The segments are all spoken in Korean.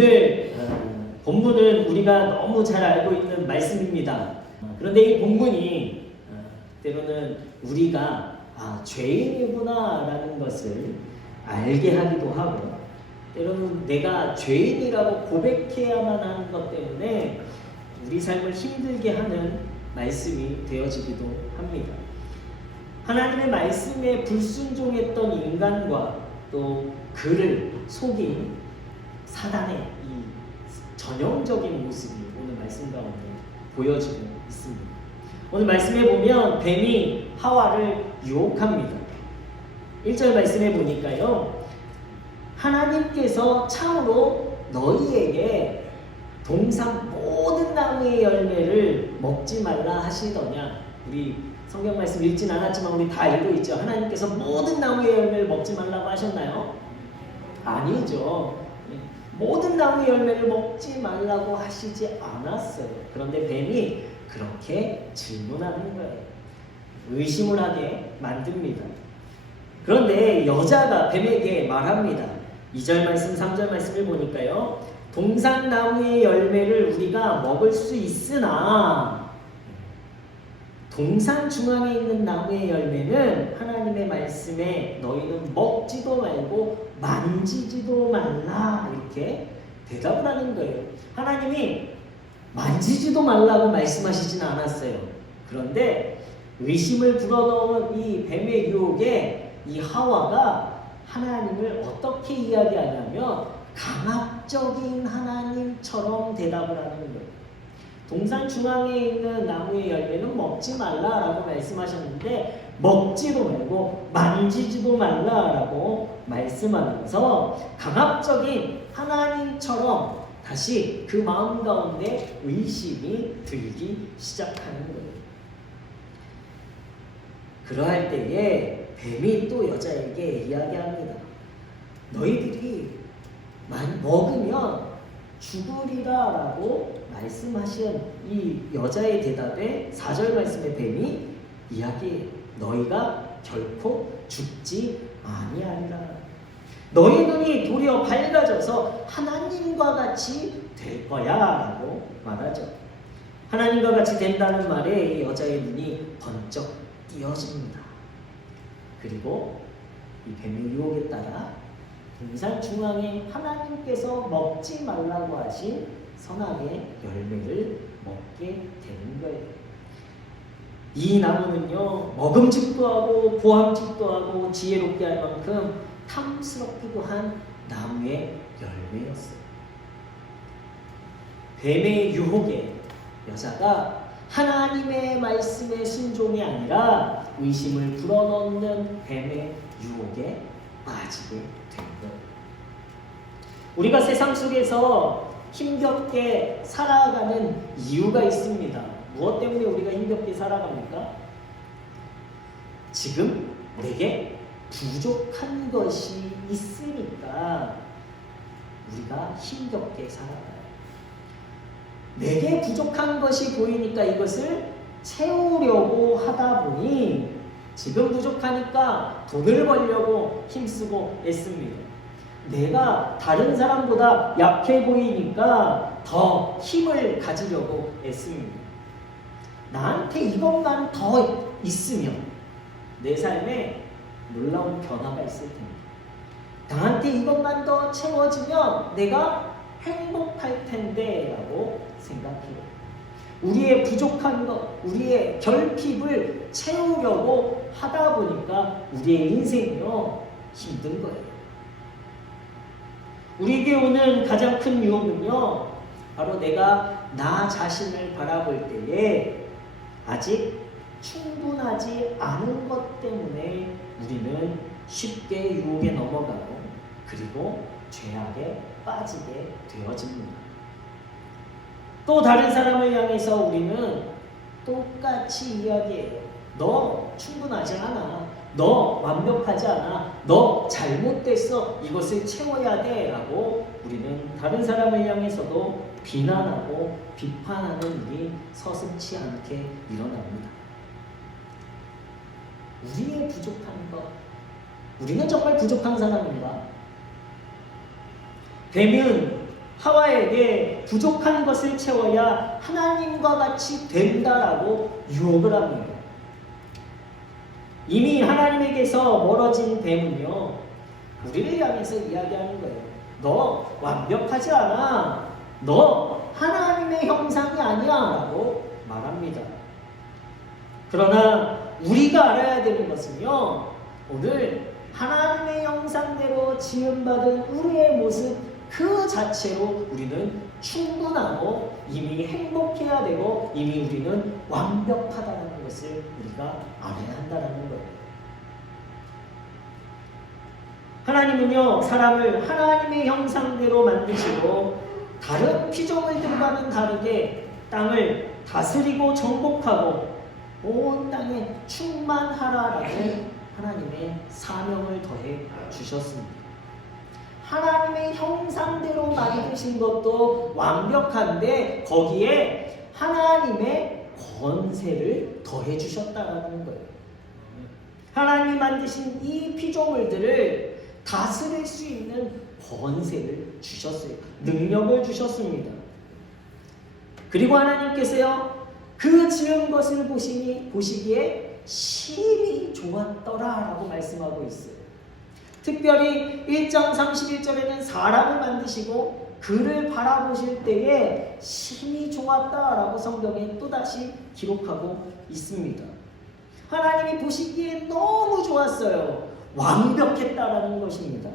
오늘 본문은 우리가 너무 잘 알고 있는 말씀입니다. 그런데 이 본문이 때로는 우리가 죄인이구나라는 것을 알게 하기도 하고, 때로는 내가 죄인이라고 고백해야만 하는 것 때문에 우리 삶을 힘들게 하는 말씀이 되어지기도 합니다. 하나님의 말씀에 불순종했던 인간과 또 그를 속인 사단의 이 전형적인 모습이 오늘 말씀 가운데 보여지고 있습니다. 오늘 말씀에 보면 뱀이 하와를 유혹합니다. 1절 말씀에 보니까요, 하나님께서 참으로 너희에게 동산 모든 나무의 열매를 먹지 말라 하시더냐. 우리 성경 말씀 읽진 않았지만 우리 다 알고 있죠. 하나님께서 모든 나무의 열매를 먹지 말라고 하셨나요? 아니죠. 모든 나무의 열매를 먹지 말라고 하시지 않았어요. 그런데 뱀이 그렇게 질문하는 거예요. 의심을 하게 만듭니다. 그런데 여자가 뱀에게 말합니다. 2절 말씀, 3절 말씀을 보니까요, 동산나무의 열매를 우리가 먹을 수 있으나 동산 중앙에 있는 나무의 열매는 하나님의 말씀에 너희는 먹지도 말고 만지지도 말라, 이렇게 대답을 하는 거예요. 하나님이 만지지도 말라고 말씀하시진 않았어요. 그런데 의심을 불어넣은 이 뱀의 유혹에 이 하와가 하나님을 어떻게 이야기하냐면 강압적인 하나님처럼 대답을 하는 거예요. 동산 중앙에 있는 나무의 열매는 먹지 말라라고 말씀하셨는데 먹지도 말고 만지지도 말라라고 말씀하면서 강압적인 하나님처럼 다시 그 마음 가운데 의심이 들기 시작하는 거예요. 그러할 때에 뱀이 또 여자에게 이야기합니다. 너희들이 먹으면 죽으리라 라고 말씀하신 이 여자의 대답에 4절 말씀의 뱀이 이야기해요. 너희가 결코 죽지 아니하리라. 너희 눈이 도리어 밝아져서 하나님과 같이 될 거야 라고 말하죠. 하나님과 같이 된다는 말에 이 여자의 눈이 번쩍 띄어집니다. 그리고 이 뱀의 유혹에 따라 동산 중앙에 하나님께서 먹지 말라고 하신 선악의 열매를 먹게 되는 거예요. 이 나무는요, 먹음직도 하고 보암직도 하고 지혜롭게 할 만큼 탐스럽기도 한 나무의 열매였어요. 뱀의 유혹에 여자가 하나님의 말씀에 순종이 아니라 의심을 불어넣는 뱀의 유혹에 빠지게 된 거예요. 우리가 세상 속에서 힘겹게 살아가는 이유가 있습니다. 무엇 때문에 우리가 힘겹게 살아갑니까? 지금 내게 부족한 것이 있으니까 우리가 힘겹게 살아가요. 내게 부족한 것이 보이니까 이것을 채우려고 하다 보니 지금 부족하니까 돈을 벌려고 힘쓰고 애씁니다. 내가 다른 사람보다 약해 보이니까 더 힘을 가지려고 애씁니다. 나한테 이것만 더 있으면 내 삶에 놀라운 변화가 있을 텐데, 나한테 이것만 더 채워지면 내가 행복할 텐데 라고 생각해요. 우리의 부족한 것, 우리의 결핍을 채우려고 하다 보니까 우리의 인생이요, 힘든 거예요. 우리에게 오는 가장 큰 유혹은요, 바로 내가 나 자신을 바라볼 때에 아직 충분하지 않은 것 때문에 우리는 쉽게 유혹에 넘어가고 그리고 죄악에 빠지게 되어집니다. 또 다른 사람을 향해서 우리는 똑같이 이야기해요. 너 충분하지 않아. 너 완벽하지 않아. 너 잘못됐어. 이것을 채워야 돼. 라고 우리는 다른 사람을 향해서도 비난하고 비판하는 일이 서슴지 않게 일어납니다. 우리의 부족한 것, 우리는 정말 부족한 사람인가? 뱀은 하와에게 부족한 것을 채워야 하나님과 같이 된다라고 유혹을 합니다. 이미 하나님에게서 멀어진 뱀은요, 우리를 향해서 이야기하는 거예요. 너 완벽하지 않아. 너 하나님의 형상이 아니야 라고 말합니다. 그러나 우리가 알아야 되는 것은요, 오늘 하나님의 형상대로 지음받은 우리의 모습 그 자체로 우리는 충분하고 이미 행복해야 되고 이미 우리는 완벽하다는 것을 우리가 알아야 한다는 거예요. 하나님은요, 사람을 하나님의 형상대로 만드시고 다른 피조물들과는 다르게 땅을 다스리고 정복하고 온 땅에 충만하라라는 하나님의 사명을 더해 주셨습니다. 하나님의 형상대로 만드신 것도 완벽한데 거기에 하나님의 권세를 더해 주셨다라는 거예요. 하나님이 만드신 이 피조물들을 다스릴 수 있는 권세를 주셨어요. 능력을 주셨습니다. 그리고 하나님께서요, 그 지은 것을 보시기에 심히 좋았더라라고 말씀하고 있어요. 특별히 1장 31절에는 사람을 만드시고 그를 바라보실 때에 심히 좋았다라고 성경에 또다시 기록하고 있습니다. 하나님이 보시기에 너무 좋았어요. 완벽했다라는 것입니다.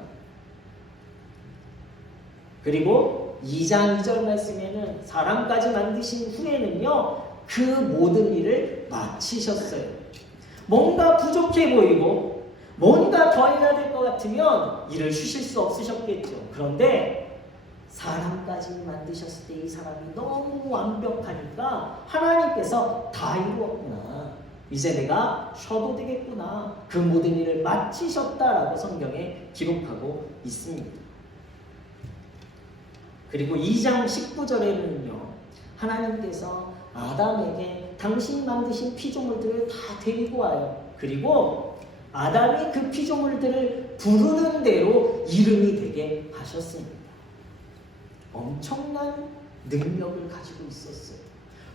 그리고 2장 2절 말씀에는 사람까지 만드신 후에는요, 그 모든 일을 마치셨어요. 뭔가 부족해 보이고 뭔가 더 해야 될 것 같으면 일을 쉬실 수 없으셨겠죠. 그런데 사람까지 만드셨을 때 이 사람이 너무 완벽하니까 하나님께서 다 이루었구나. 이제 내가 쉬어도 되겠구나. 그 모든 일을 마치셨다라고 성경에 기록하고 있습니다. 그리고 2장 19절에는요. 하나님께서 아담에게 당신 만드신 피조물들을 다 데리고 와요. 그리고 아담이 그 피조물들을 부르는 대로 이름이 되게 하셨습니다. 엄청난 능력을 가지고 있었어요.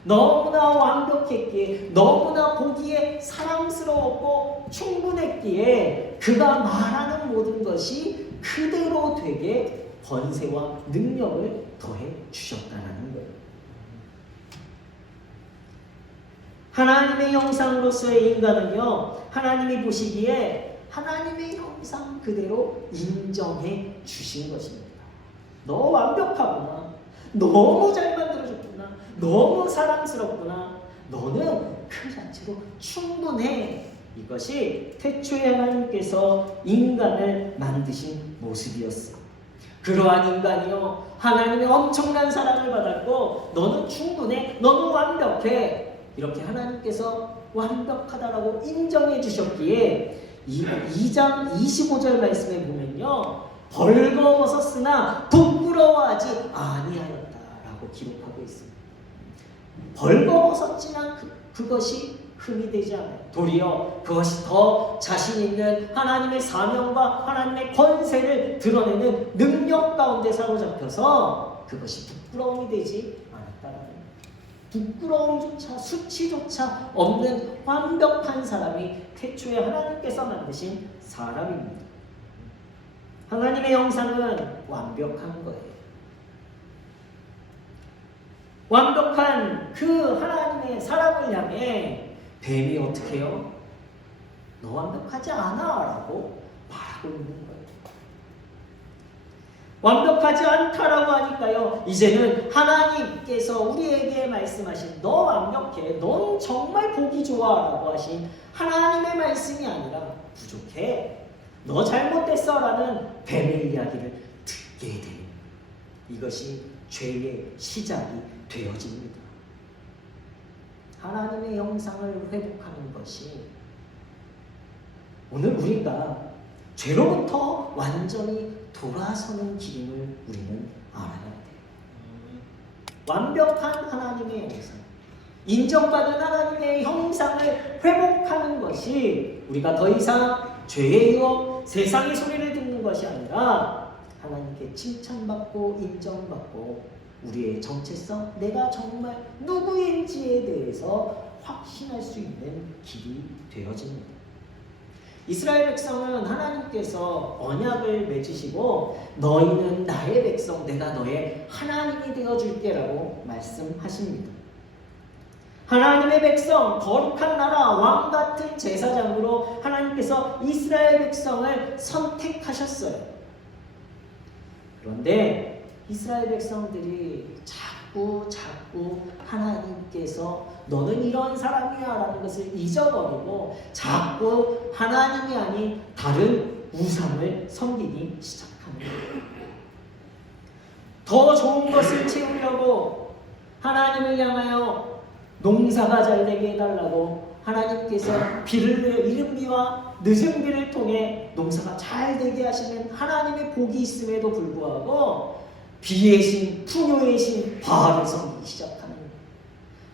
너무나 완벽했기에, 너무나 보기에 사랑스러웠고 충분했기에 그가 말하는 모든 것이 그대로 되게 권세와 능력을 더해 주셨다는 거예요. 하나님의 형상으로서의 인간은요, 하나님이 보시기에 하나님의 형상 그대로 인정해 주신 것입니다. 너 완벽하구나. 너무 잘 만들어졌구나. 너무 사랑스럽구나. 너는 그 자체로 충분해. 이것이 태초에 하나님께서 인간을 만드신 모습이었어요. 그러한 인간이요, 하나님의 엄청난 사랑을 받았고 너는 충분해. 너는 완벽해. 이렇게 하나님께서 완벽하다라고 인정해 주셨기에 2장 25절 말씀에 보면요, 벌거벗었으나 부끄러워하지 아니하였다라고 기록하고 있습니다. 벌거벗었지만 그것이 흠이 되지 않아요. 도리어 그것이 더 자신 있는 하나님의 사명과 하나님의 권세를 드러내는 능력 가운데 사로잡혀서 그것이 부끄러움이 되지 않았다라는 거예요. 부끄러움조차 수치조차 없는 완벽한 사람이 태초에 하나님께서 만드신 사람입니다. 하나님의 형상은 완벽한 거예요. 완벽한 그 하나님의 사람을 향해 뱀이 어떻게 해요? 너 완벽하지 않아 라고 말하고 있는 거예요. 완벽하지 않다라고 하니까요, 이제는 하나님께서 우리에게 말씀하신 너 완벽해, 넌 정말 보기 좋아 라고 하신 하나님의 말씀이 아니라 부족해, 너 잘못됐어 라는 뱀의 이야기를 듣게 돼요. 이것이 죄의 시작이 되어집니다. 하나님의 형상을 회복하는 것이 오늘 우리가 죄로부터 완전히 돌아서는 길임을 우리는 알아야 돼요. 완벽한 하나님의 형상, 인정받은 하나님의 형상을 회복하는 것이 우리가 더 이상 죄의 유혹, 세상의 소리를 듣는 것이 아니라 하나님께 칭찬받고 인정받고 우리의 정체성, 내가 정말 누구인지에 대해서 확신할 수 있는 길이 되어집니다. 이스라엘 백성은 하나님께서 언약을 맺으시고 너희는 나의 백성, 내가 너의 하나님이 되어줄게 라고 말씀하십니다. 하나님의 백성, 거룩한 나라, 왕같은 제사장으로 하나님께서 이스라엘 백성을 선택하셨어요. 그런데 이스라엘 백성들이 자꾸 하나님께서 너는 이런 사람이야 라는 것을 잊어버리고 자꾸 하나님이 아닌 다른 우상을 섬기기 시작합니다. 더 좋은 것을 채우려고 하나님을 향하여 농사가 잘 되게 해달라고 하나님께서 비를 내려 이른 비와 늦은 비를 통해 농사가 잘 되게 하시는 하나님의 복이 있음에도 불구하고 비의 신, 풍요의 신 바알을 섬기기 시작하는 거예요.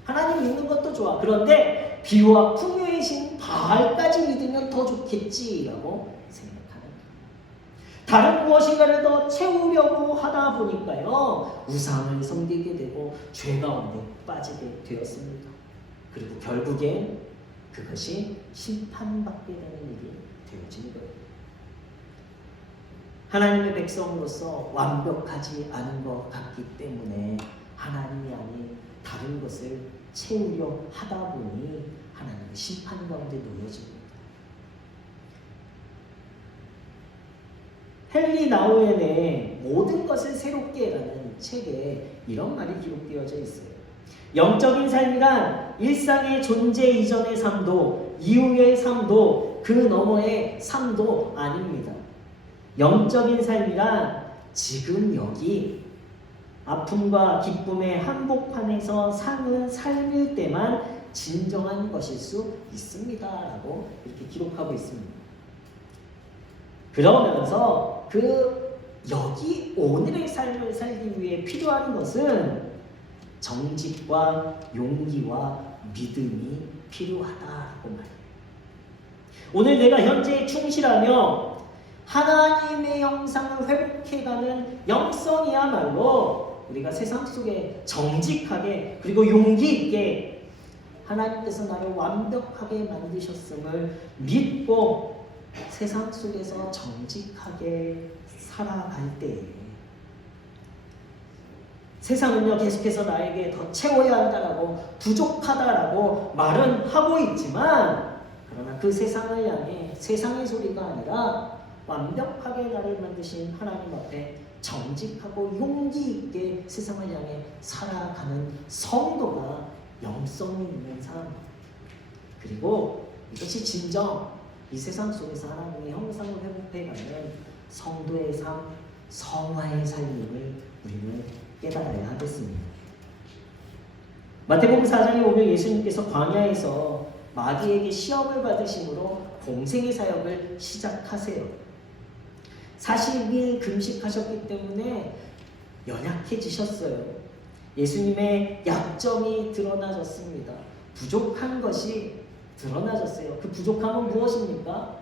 하나님 믿는 것도 좋아. 그런데 비와 풍요의 신 바알까지 믿으면 더 좋겠지라고 생각하는 거예요. 다른 무엇인가를 더 채우려고 하다 보니까요, 우상을 섬기게 되고 죄 가운데 빠지게 되었습니다. 그리고 결국엔 그것이 심판받게 되는 일이 되어지는 거예요. 하나님의 백성으로서 완벽하지 않은 것 같기 때문에 하나님이 아닌 다른 것을 채우려 하다 보니 하나님의 심판 가운데 놓여집니다. 헨리 나우엔의 모든 것을 새롭게라는 책에 이런 말이 기록되어져 있어요. 영적인 삶이란 일상의 존재 이전의 삶도 이후의 삶도 그 너머의 삶도 아닙니다. 영적인 삶이란 지금 여기 아픔과 기쁨의 한복판에서 사는 삶일 때만 진정한 것일 수 있습니다 라고 이렇게 기록하고 있습니다. 그러면서 그 여기 오늘의 삶을 살기 위해 필요한 것은 정직과 용기와 믿음이 필요하다라고 말해요. 오늘 내가 현재에 충실하며 하나님의 형상을 회복해가는 영성이야말로 우리가 세상 속에 정직하게 그리고 용기 있게 하나님께서 나를 완벽하게 만드셨음을 믿고 세상 속에서 정직하게 살아갈 때 세상은요 계속해서 나에게 더 채워야 한다라고 부족하다라고 말은 하고 있지만 그러나 그 세상을 향해 세상의 소리가 아니라 완벽하게 나를 만드신 하나님 앞에 정직하고 용기 있게 세상을 향해 살아가는 성도가 영성이 있는 사람, 그리고 이것이 진정 이 세상 속에서 하나님의 형상을 회복해가는 성도의 삶, 성화의 삶임을 우리는 깨달아야 하겠습니다. 마태복음 4장에 보면 예수님께서 광야에서 마귀에게 시험을 받으심으로 공생의 사역을 시작하세요. 40일 금식하셨기 때문에 연약해지셨어요. 예수님의 약점이 드러나졌습니다. 부족한 것이 드러나졌어요. 그 부족함은 무엇입니까?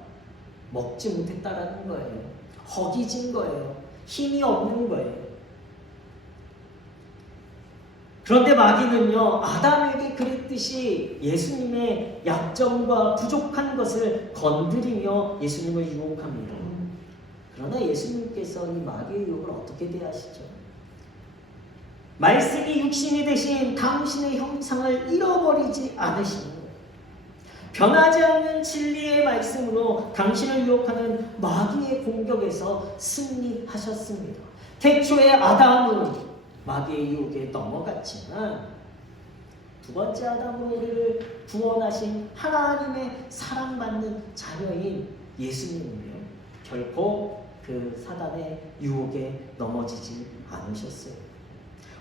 먹지 못했다라는 거예요. 허기진 거예요. 힘이 없는 거예요. 그런데 마귀는요, 아담에게 그랬듯이 예수님의 약점과 부족한 것을 건드리며 예수님을 유혹합니다. 그러나 예수님께서 이 마귀의 유혹을 어떻게 대하시죠? 말씀이 육신이 되신 당신의 형상을 잃어버리지 않으시는 거예요. 변하지 않는 진리의 말씀으로 당신을 유혹하는 마귀의 공격에서 승리하셨습니다. 태초의 아담은 마귀의 유혹에 넘어갔지만 두 번째 아담으로 우리를 구원하신 하나님의 사랑받는 자녀인 예수님은요 결코 그 사단의 유혹에 넘어지지 않으셨어요.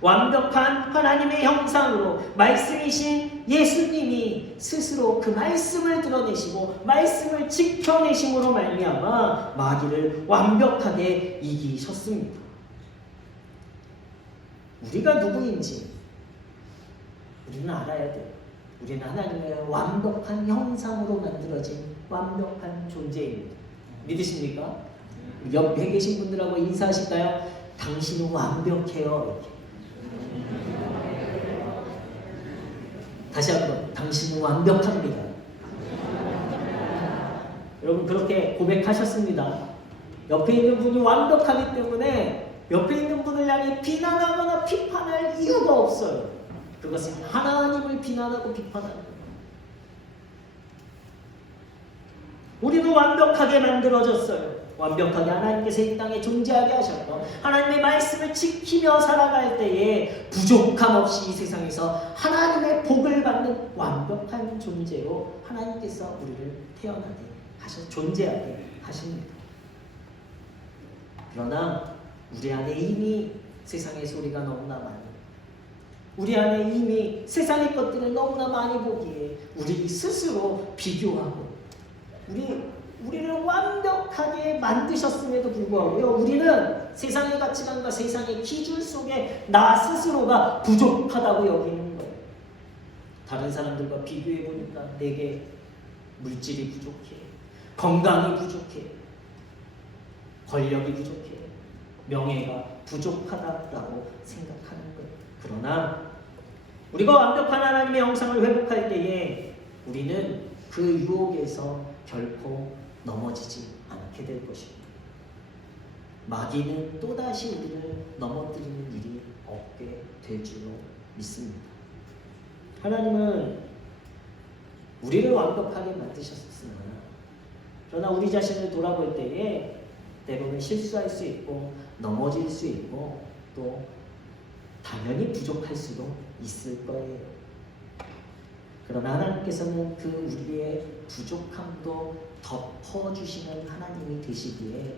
완벽한 하나님의 형상으로 말씀이신 예수님이 스스로 그 말씀을 드러내시고 말씀을 지켜내심으로 말미암아 마귀를 완벽하게 이기셨습니다. 우리가 누구인지 우리는 알아야 돼요. 우리는 하나님의 완벽한 형상으로 만들어진 완벽한 존재입니다. 믿으십니까? 옆에 계신 분들하고 인사하실까요? 당신은 완벽해요. 이렇게. 다시 한번 당신은 완벽합니다. 여러분 그렇게 고백하셨습니다. 옆에 있는 분이 완벽하기 때문에 옆에 있는 분을 향해 비난하거나 비판할 이유가 없어요. 그것은 하나님을 비난하고 비판하는 거예요. 우리는 완벽하게 만들어졌어요. 완벽하게 하나님께서 이 땅에 존재하게 하셨고 하나님의 말씀을 지키며 살아갈 때에 부족함 없이 이 세상에서 하나님의 복을 받는 완벽한 존재로 하나님께서 우리를 태어나게 하셔 존재하게 하십니다. 그러나 우리 안에 이미 세상의 소리가 너무나 많이, 우리 안에 이미 세상의 것들을 너무나 많이 보기에 우리 스스로 비교하고 우리를 완벽하게 만드셨음에도 불구하고요, 우리는 세상의 가치관과 세상의 기준 속에 나 스스로가 부족하다고 여기는 거예요. 다른 사람들과 비교해 보니까 내게 물질이 부족해, 건강이 부족해, 권력이 부족해, 명예가 부족하다라고 생각하는 거예요. 그러나 우리가 완벽한 하나님의 형상을 회복할 때에 우리는 그 유혹에서 결코 넘어지지 않게 될 것입니다. 마귀는 또다시 우리를 넘어뜨리는 일이 없게 될 줄로 믿습니다. 하나님은 우리를 완벽하게 만드셨으나 그러나 우리 자신을 돌아볼 때에 때로는 실수할 수 있고 넘어질 수 있고 또 당연히 부족할 수도 있을 거예요. 그러나 하나님께서는 그 우리의 부족함도 덮어주시는 하나님이 되시기에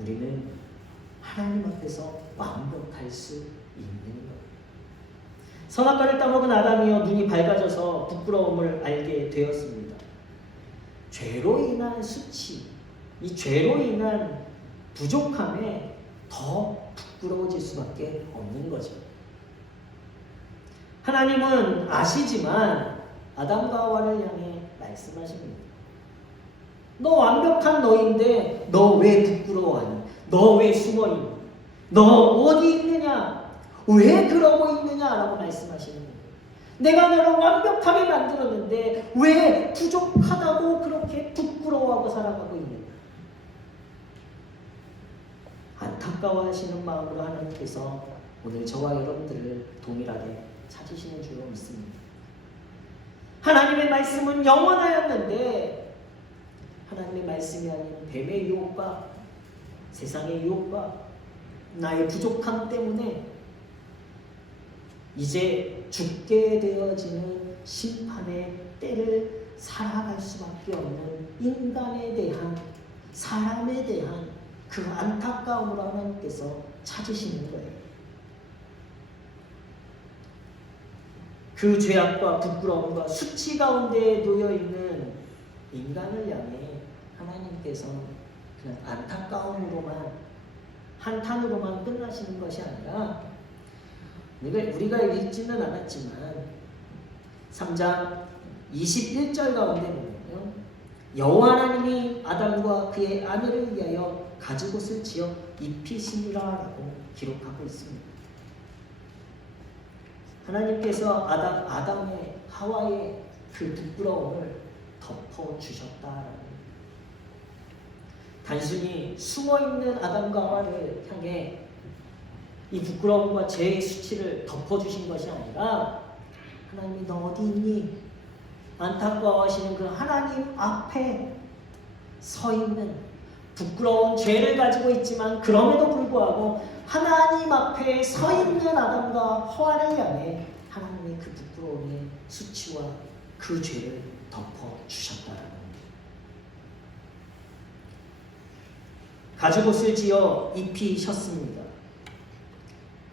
우리는 하나님 앞에서 완벽할 수 있는 거예요. 선악과를 따먹은 아담이여 눈이 밝아져서 부끄러움을 알게 되었습니다. 죄로 인한 수치, 이 죄로 인한 부족함에 더 부끄러워질 수밖에 없는 거죠. 하나님은 아시지만 아담과 하와를 향해 말씀하십니다. 너 완벽한 너인데 너 왜 부끄러워하니? 너 왜 숨어있니? 너 어디 있느냐? 왜 그러고 있느냐라고 말씀하시는 거예요. 내가 너를 완벽하게 만들었는데 왜 부족하다고 그렇게 부끄러워하고 살아가고 있느냐? 안타까워하시는 마음으로 하나님께서 오늘 저와 여러분들을 동일하게 찾으시는 줄로 믿습니다. 하나님의 말씀은 영원하였는데 하나님의 말씀이 아닌 뱀의 유혹과 세상의 유혹과 나의 부족함 때문에 이제 죽게 되어지는 심판의 때를 살아갈 수밖에 없는 인간에 대한, 사람에 대한 그 안타까움으로 하나님께서 찾으시는 거예요. 그 죄악과 부끄러움과 수치 가운데 놓여있는 인간을 향해 하나님께서 그냥 안타까움으로만, 한탄으로만 끝나시는 것이 아니라 우리가 읽지는 않았지만 3장 21절 가운데 보면 여호와 하나님이 아담과 그의 아내를 위하여 가죽옷을 지어 입히시니라 라고 기록하고 있습니다. 하나님께서 아담의 하와의 그 부끄러움을 덮어주셨다라는, 단순히 숨어있는 아담과 하와를 향해 이 부끄러움과 죄의 수치를 덮어주신 것이 아니라 하나님이 너 어디 있니? 안타까워하시는 그 하나님 앞에 서 있는, 부끄러운 죄를 가지고 있지만 그럼에도 불구하고 하나님 앞에 서 있는 아담과 하와를 향해 하나님의 그 부끄러움의 수치와 그 죄를 덮어주셨다는 겁니다. 가죽옷을 지어 입히셨습니다.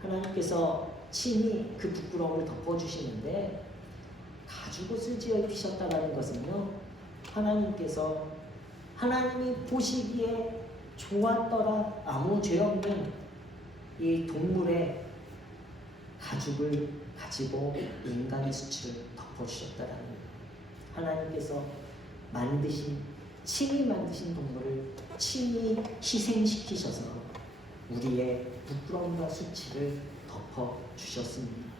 하나님께서 친히 그 부끄러움을 덮어주시는데 가죽옷을 지어 입히셨다는 것은요, 하나님께서 하나님이 보시기에 좋았더라 아무 죄 없는 이 동물의 가죽을 가지고 인간의 수치를 덮어주셨다라는, 하나님께서 만드신 친히 만드신 동물을 친히 희생시키셔서 우리의 부끄러움과 수치를 덮어주셨습니다.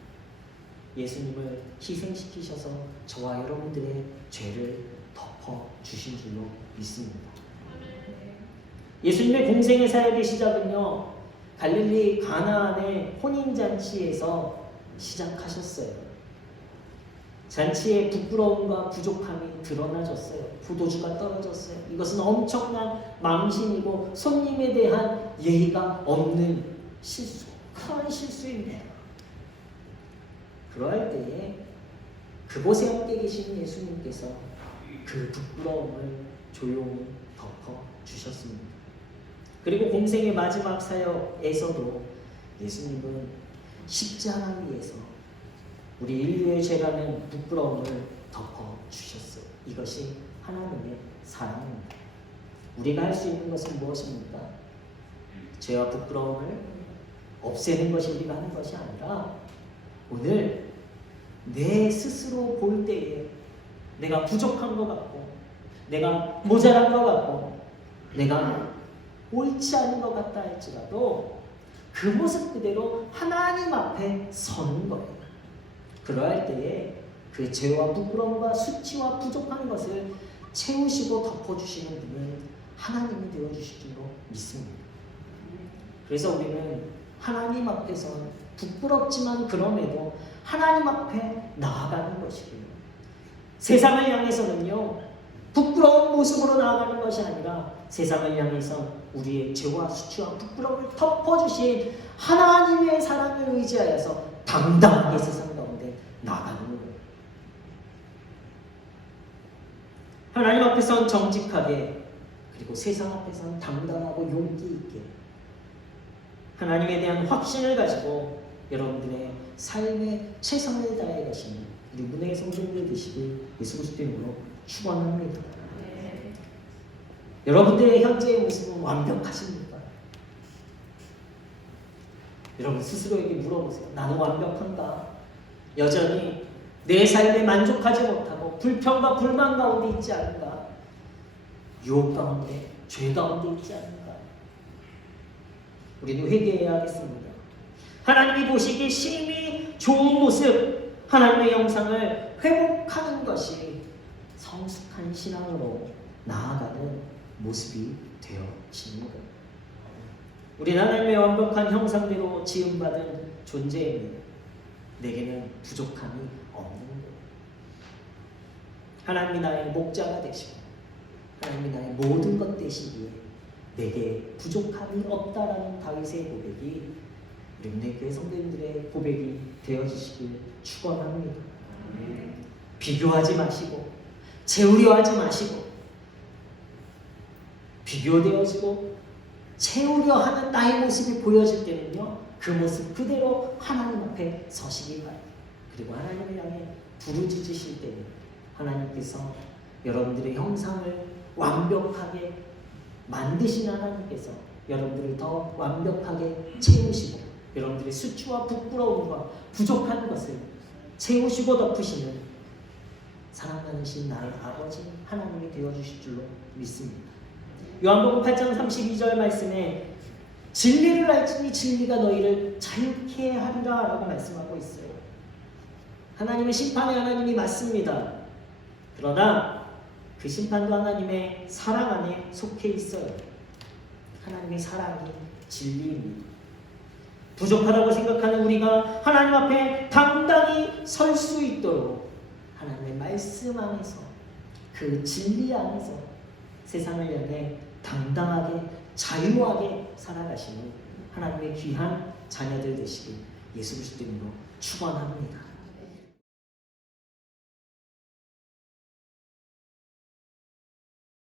예수님을 희생시키셔서 저와 여러분들의 죄를 덮어주신 줄로 믿습니다. 예수님의 공생의 사역의 시작은요, 갈릴리 가나안의 혼인잔치에서 시작하셨어요. 잔치의 부끄러움과 부족함이 드러나졌어요. 포도주가 떨어졌어요. 이것은 엄청난 망신이고 손님에 대한 예의가 없는 실수, 큰 실수입니다. 그러할 때에 그곳에 함께 계신 예수님께서 그 부끄러움을 조용히 덮어주셨습니다. 그리고 공생의 마지막 사역에서도 예수님은 십자가 위에서 우리 인류의 죄라는 부끄러움을 덮어주셨어요. 이것이 하나님의 사랑입니다. 우리가 할 수 있는 것은 무엇입니까? 죄와 부끄러움을 없애는 것이 우리가 하는 것이 아니라 오늘 내 스스로 볼 때에 내가 부족한 것 같고 내가 모자란 것 같고 내가 옳지 않은 것 같다 할지라도 그 모습 그대로 하나님 앞에 서는 거예요. 그러할 때에 그 죄와 부끄러움과 수치와 부족한 것을 채우시고 덮어주시는 분은 하나님이 되어주실 줄로 믿습니다. 그래서 우리는 하나님 앞에서 부끄럽지만 그럼에도 하나님 앞에 나아가는 것이고요. 세상을 향해서는요, 부끄러운 모습으로 나아가는 것이 아니라 세상을 향해서 우리의 죄와 수치와 부끄러움을 덮어주신 하나님의 사랑을 의지하여서 당당하게 세상 가운데 나아가는 거예요. 하나님 앞에선 정직하게, 그리고 세상 앞에선 당당하고 용기 있게 하나님에 대한 확신을 가지고 여러분들의 삶에 최선을 다해 가시는 우리 문혜의 성도님들 되시길 예수 그리스도 이름으로 축원합니다. 여러분들의 현재의 모습은 완벽하십니까? 여러분 스스로에게 물어보세요. 나는 완벽한가? 여전히 내 삶에 만족하지 못하고 불평과 불만 가운데 있지 않은가? 유혹 가운데, 죄 가운데 있지 않은가? 우리도 회개해야겠습니다. 하나님이 보시기에 심히 좋은 모습, 하나님의 영상을 회복하는 것이 성숙한 신앙으로 나아가는 모습이 되어지는 거예요. 우리는 하나님의 완벽한 형상대로 지음받은 존재입니다. 내게는 부족함이 없는 거예요. 하나님이 나의 목자가 되시고 하나님이 나의 모든 것 되시기에 내게 부족함이 없다라는 다윗의 고백이 우리 문혜교회 성도님들의 고백이 되어주시길 축원합니다. 비교하지 마시고 채우려 하지 마시고 비교되어지고 채우려 하는 나의 모습이 보여질 때는요, 그 모습 그대로 하나님 앞에 서시기 바랍니다. 그리고 하나님을 향해 부르짖으실 때는 하나님께서 여러분들의 형상을 완벽하게 만드신 하나님께서 여러분들을 더 완벽하게 채우시고 여러분들의 수치와 부끄러움과 부족한 것을 채우시고 덮으시는 사랑 많으신 나의 아버지 하나님이 되어주실 줄로 믿습니다. 요한복음 8장 32절 말씀에 진리를 알지니 진리가 너희를 자유케 하리라 라고 말씀하고 있어요. 하나님의 심판의 하나님이 맞습니다. 그러나 그 심판도 하나님의 사랑 안에 속해 있어요. 하나님의 사랑이 진리입니다. 부족하다고 생각하는 우리가 하나님 앞에 당당히 설 수 있도록 하나님의 말씀 안에서 그 진리 안에서 세상을 향해 당당하게 자유하게 살아가시는 하나님의 귀한 자녀들 되시길 예수 그리스도 이름으로 축원합니다.